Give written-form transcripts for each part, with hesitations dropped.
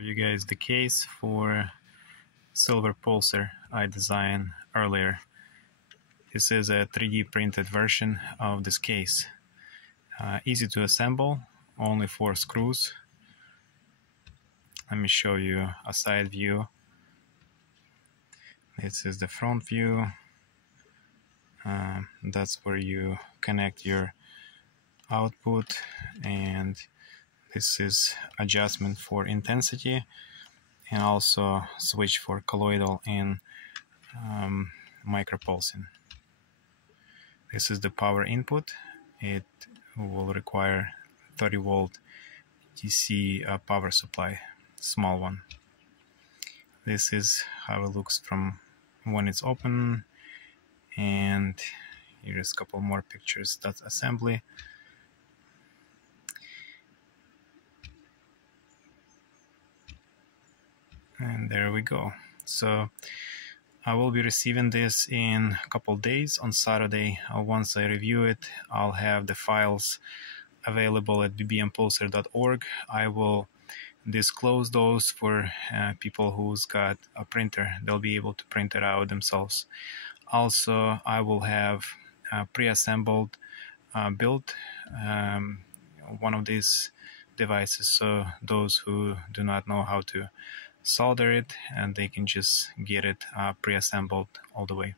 You guys the case for silver pulsar I designed earlier. This is a 3D printed version of this case. Easy to assemble, only 4 screws. Let me show you a side view. This is the front view. That's where you connect your output, and this is adjustment for intensity and also switch for colloidal and micropulsing. This is the power input. It will require 30 volt DC power supply, small one. This is how it looks from when it's open, and here's a couple more pictures. That's assembly. And there we go. So I will be receiving this in a couple days on Saturday. Once I review it, I'll have the files available at bbmpulsar.org. I will disclose those for people who's got a printer. They'll be able to print it out themselves. Also, I will have a pre-assembled build one of these devices, so those who do not know how to solder it, and they can just get it pre-assembled all the way.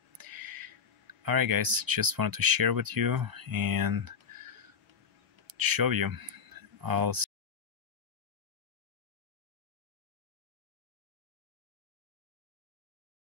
Alright guys, just wanted to share with you and show you. I'll